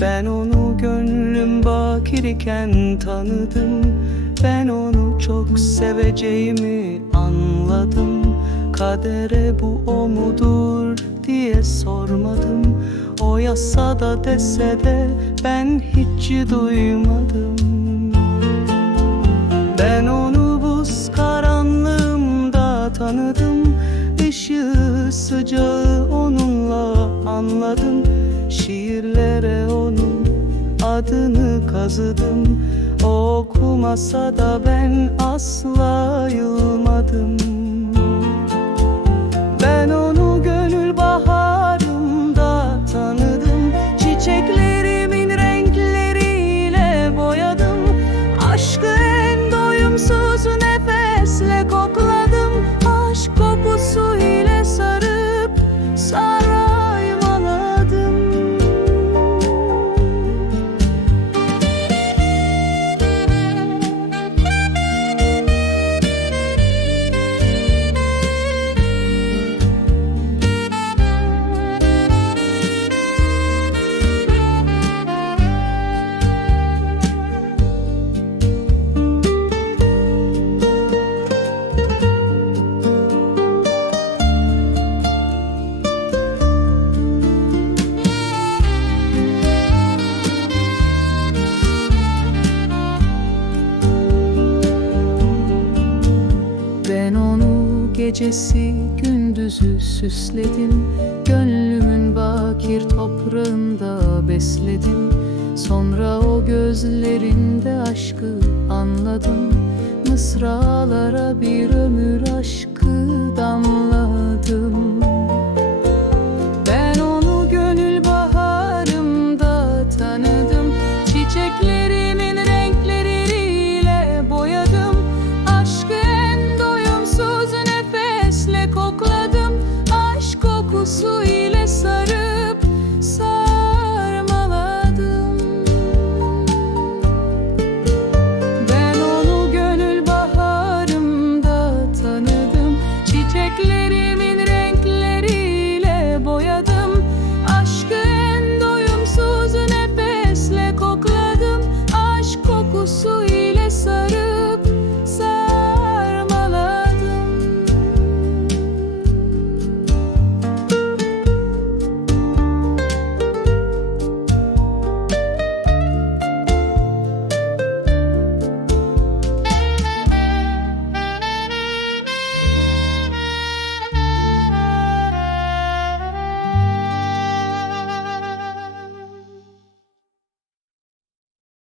Ben onu gönlüm bakir iken tanıdım. Ben onu çok seveceğimi anladım. Kadere bu o mudur diye sormadım. O yasa da dese de ben hiç duymadım. Ben onu buz karanlığımda tanıdım kazıdım. Okumasa da ben asla yılmadım gecesi gündüzü süsledim. Gönlümün bakir toprağında besledim. Sonra o gözlerinde aşkı anladım. Mısralara bir ömür aşkı damladım